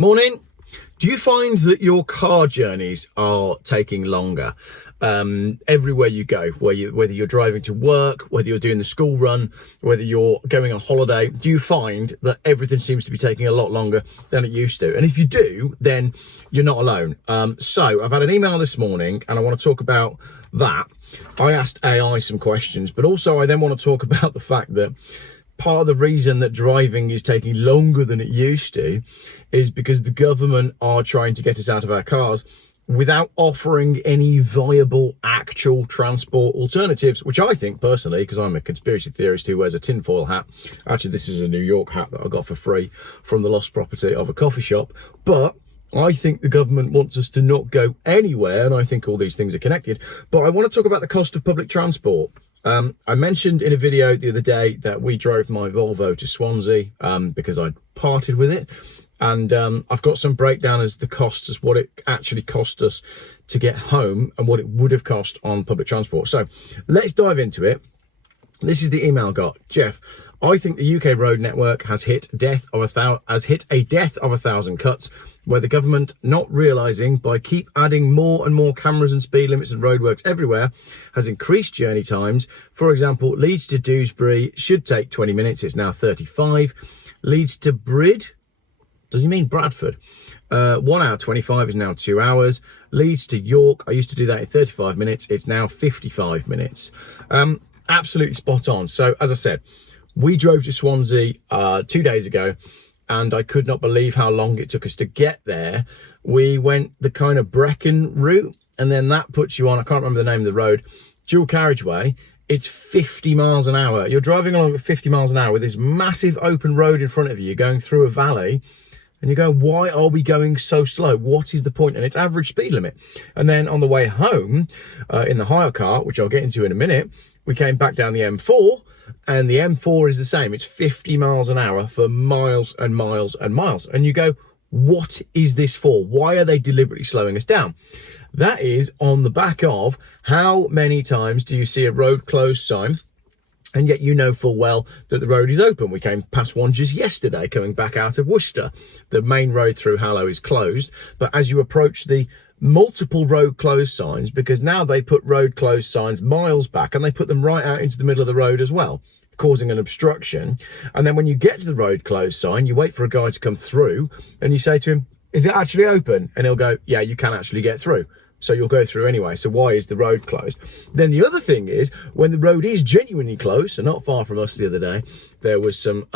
Morning. Do you find that your car journeys are taking longer? Everywhere you go, whether you're driving to work, whether you're doing the school run, whether you're going on holiday, do you find that everything seems to be taking a lot longer than it used to? And if you do, then you're not alone. So I've had an email this morning and I want to talk about that. I asked AI some questions, but also I then want to talk about the fact that part of the reason that driving is taking longer than it used to is because the government are trying to get us out of our cars without offering any viable actual transport alternatives, which I think personally, because I'm a conspiracy theorist who wears a tinfoil hat. Actually, this is a New York hat that I got for free from the lost property of a coffee shop. But I think the government wants us to not go anywhere, and I think all these things are connected. But I want to talk about the cost of public transport. I mentioned in a video the other day that we drove my Volvo to Swansea because I'd parted with it. And I've got some breakdown as the costs, as what it actually cost us to get home and what it would have cost on public transport. So let's dive into it. This is the email I got. Geoff, I think the UK road network has hit a death of 1,000 cuts, where the government, not realising by keep adding more and more cameras and speed limits and roadworks everywhere, has increased journey times. For example, Leeds to Dewsbury should take 20 minutes. It's now 35. Leeds to Brid, does he mean Bradford? 1 hour 25 is now 2 hours. Leeds to York, I used to do that in 35 minutes. It's now 55 minutes. Absolutely spot on. So as I said, we drove to Swansea 2 days ago, and I could not believe how long it took us to get there. We went the kind of Brecon route, and then that puts you on, I can't remember the name of the road, dual carriageway. It's 50 miles an hour. You're driving along at 50 miles an hour with this massive open road in front of you, going through a valley, and you go, why are we going so slow? What is the point? And it's average speed limit. And then on the way home in the hire car, which I'll get into in a minute, we came back down the M4, and the M4 is the same. It's 50 miles an hour for miles and miles and miles. And you go, what is this for? Why are they deliberately slowing us down? That is on the back of how many times do you see a road closed sign, and yet you know full well that the road is open. We came past one just yesterday coming back out of Worcester. The main road through Hallow is closed, but as you approach the multiple road closed signs, because now they put road closed signs miles back and they put them right out into the middle of the road as well, causing an obstruction. And then when you get to the road closed sign, you wait for a guy to come through and you say to him, is it actually open? And he'll go, yeah, you can actually get through. So you'll go through anyway. So why is the road closed? Then the other thing is, when the road is genuinely closed, so not far from us the other day, there was some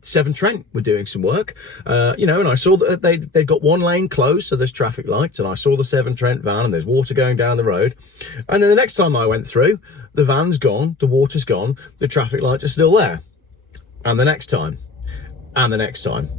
Severn Trent were doing some work, and I saw that they got one lane closed, so there's traffic lights, and I saw the Severn Trent van, and there's water going down the road. And then the next time I went through, the van's gone, the water's gone, the traffic lights are still there. And the next time, and the next time.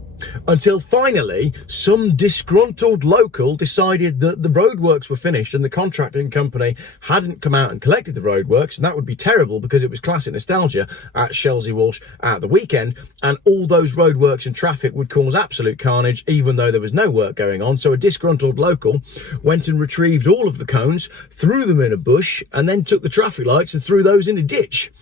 Until finally, some disgruntled local decided that the roadworks were finished and the contracting company hadn't come out and collected the roadworks, and that would be terrible because it was classic nostalgia at Shelsey Walsh at the weekend, and all those roadworks and traffic would cause absolute carnage even though there was no work going on. So a disgruntled local went and retrieved all of the cones, threw them in a bush, and then took the traffic lights and threw those in a ditch.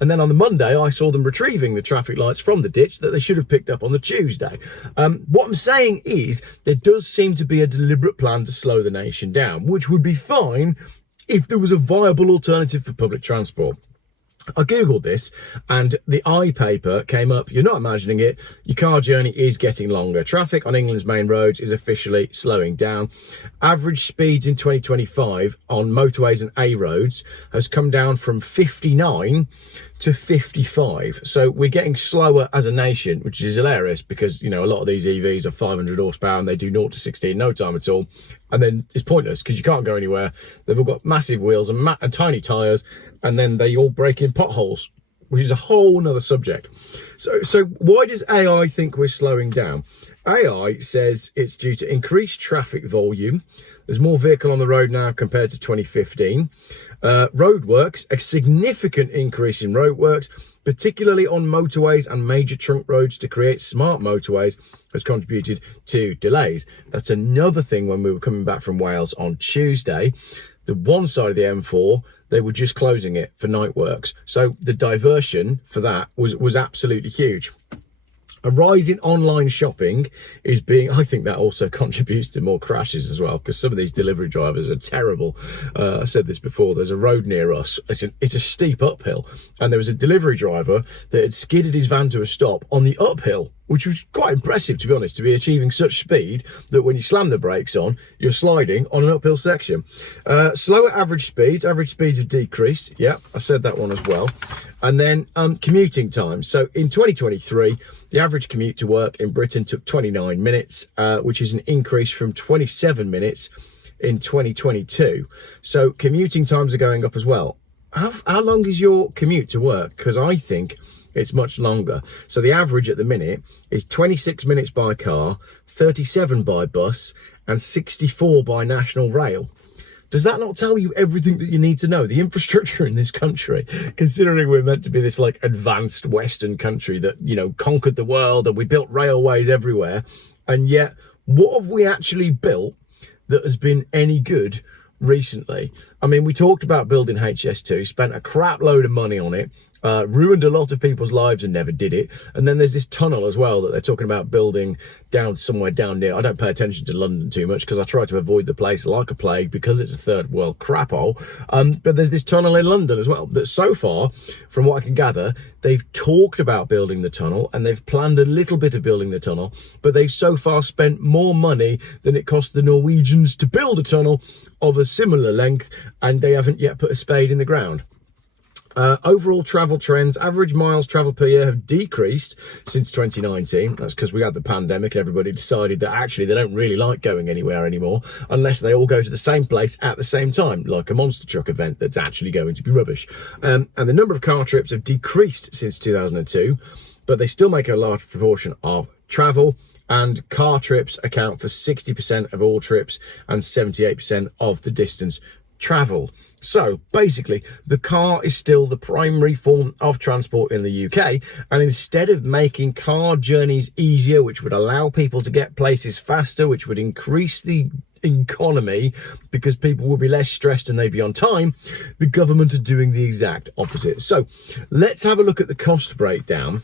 And then on the Monday, I saw them retrieving the traffic lights from the ditch that they should have picked up on the Tuesday. What I'm saying is there does seem to be a deliberate plan to slow the nation down, which would be fine if there was a viable alternative for public transport. I googled this and the iPaper came up. You're not imagining it. Your car journey is getting longer. Traffic on England's main roads is officially slowing down. Average speeds in 2025 on motorways and A roads has come down from 59 to 55. So we're getting slower as a nation, which is hilarious because, a lot of these EVs are 500 horsepower and they do 0 to 60 in no time at all. And then it's pointless because you can't go anywhere. They've all got massive wheels and tiny tyres, and then they all break in potholes, which is a whole nother subject. So why does AI think we're slowing down? AI says it's due to increased traffic volume. There's more vehicle on the road now compared to 2015. Roadworks, a significant increase in roadworks, particularly on motorways and major trunk roads to create smart motorways, has contributed to delays. That's another thing. When we were coming back from Wales on Tuesday, the one side of the M4, they were just closing it for night works. So the diversion for that was absolutely huge. A rise in online shopping is being, I think that also contributes to more crashes as well, because some of these delivery drivers are terrible. I said this before, there's a road near us, it's a steep uphill, and there was a delivery driver that had skidded his van to a stop on the uphill, which was quite impressive, to be honest, to be achieving such speed that when you slam the brakes on, you're sliding on an uphill section. Slower average speeds have decreased. Yeah, I said that one as well. And then commuting time. So in 2023, the average commute to work in Britain took 29 minutes, which is an increase from 27 minutes in 2022. So commuting times are going up as well. How long is your commute to work? Because I think it's much longer. So the average at the minute is 26 minutes by car, 37 by bus, and 64 by national rail. Does that not tell you everything that you need to know? The infrastructure in this country, considering we're meant to be this like advanced Western country that, you know, conquered the world and we built railways everywhere. And yet, what have we actually built that has been any good recently? I mean, we talked about building HS2, spent a crap load of money on it, ruined a lot of people's lives and never did it. And then there's this tunnel as well that they're talking about building down somewhere down near. I don't pay attention to London too much because I try to avoid the place like a plague because it's a third world crap hole. But there's this tunnel in London as well that so far, from what I can gather, they've talked about building the tunnel and they've planned a little bit of building the tunnel, but they've so far spent more money than it cost the Norwegians to build a tunnel of a similar length, and they haven't yet put a spade in the ground. Overall travel trends, average miles traveled per year have decreased since 2019. That's because we had the pandemic and everybody decided that actually they don't really like going anywhere anymore unless they all go to the same place at the same time, like a monster truck event that's actually going to be rubbish. And the number of car trips have decreased since 2002, but they still make a large proportion of travel, and car trips account for 60% of all trips and 78% of the distance travelled. So basically, the car is still the primary form of transport in the UK, and instead of making car journeys easier, which would allow people to get places faster, which would increase the economy because people will be less stressed and they'd be on time, the government are doing the exact opposite. So let's have a look at the cost breakdown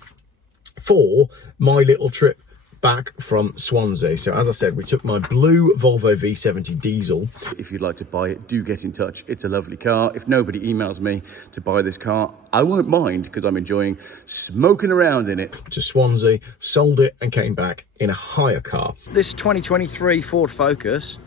for my little trip back from Swansea. So as I said, we took my blue Volvo V70 diesel. If you'd like to buy it, do get in touch. It's a lovely car. If nobody emails me to buy this car, I won't mind because I'm enjoying smoking around in it. To Swansea, sold it and came back in a hire car. This 2023 Ford Focus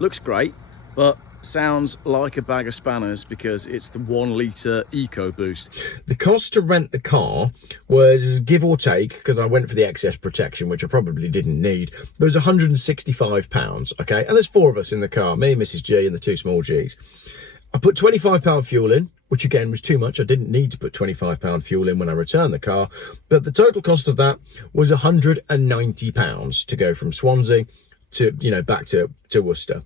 looks great, but sounds like a bag of spanners because it's the 1 litre EcoBoost. The cost to rent the car was, give or take, because I went for the excess protection, which I probably didn't need, but it was £165, okay? And there's 4 of us in the car, me, Mrs G and the 2 small Gs. I put £25 fuel in, which again was too much. I didn't need to put £25 fuel in when I returned the car, but the total cost of that was £190 to go from Swansea to, you know, back to Worcester.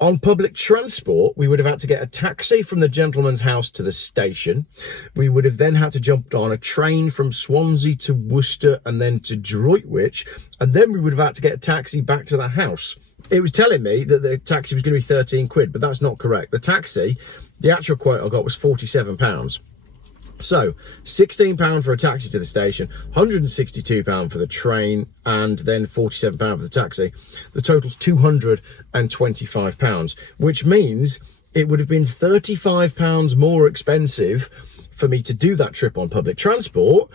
On public transport, we would have had to get a taxi from the gentleman's house to the station. We would have then had to jump on a train from Swansea to Worcester and then to Droitwich. And then we would have had to get a taxi back to the house. It was telling me that the taxi was going to be 13 quid, but that's not correct. The taxi, the actual quote I got was £47. So £16 for a taxi to the station, £162 for the train, and then £47 for the taxi. The total's £225, which means it would have been £35 more expensive for me to do that trip on public transport,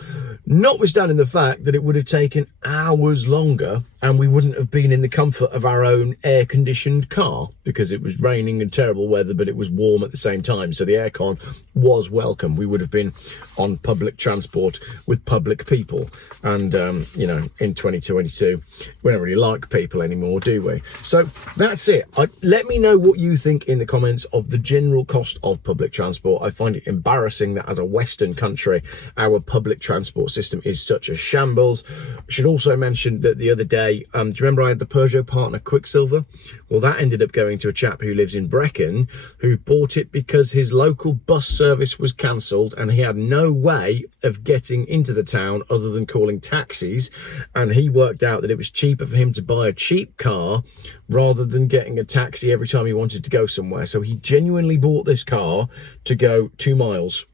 notwithstanding the fact that it would have taken hours longer and we wouldn't have been in the comfort of our own air-conditioned car because it was raining and terrible weather, but it was warm at the same time. So the aircon was welcome. We would have been on public transport with public people. And, you know, in 2022, we don't really like people anymore, do we? So that's it. Let me know what you think in the comments of the general cost of public transport. I find it embarrassing that as a Western country, our public transport system is such a shambles. I should also mention that the other day, do you remember I had the Peugeot Partner Quicksilver? Well, that ended up going to a chap who lives in Brecon, who bought it because his local bus service was cancelled and he had no way of getting into the town other than calling taxis. And he worked out that it was cheaper for him to buy a cheap car rather than getting a taxi every time he wanted to go somewhere. So he genuinely bought this car to go 2 miles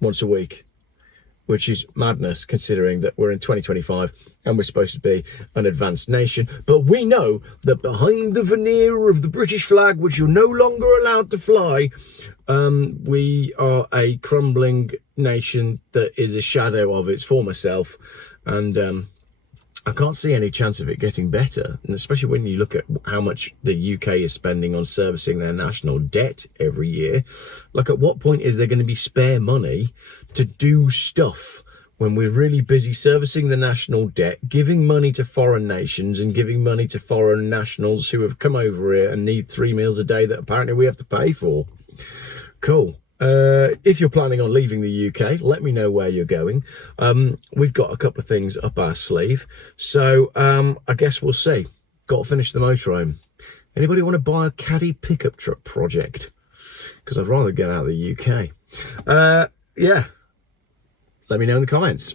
once a week. which is madness considering that we're in 2025 and we're supposed to be an advanced nation. But we know that behind the veneer of the British flag, which you're no longer allowed to fly, we are a crumbling nation that is a shadow of its former self. And I can't see any chance of it getting better, and especially when you look at how much the UK is spending on servicing their national debt every year. Like, at what point is there going to be spare money to do stuff when we're really busy servicing the national debt, giving money to foreign nations and giving money to foreign nationals who have come over here and need 3 meals a day that apparently we have to pay for? Cool. If you're planning on leaving the UK, let me know where you're going. We've got a couple of things up our sleeve, so I guess we'll see. Got to finish the motorhome. Anybody want to buy a caddy pickup truck project? Because I'd rather get out of the UK. Yeah, let me know in the comments.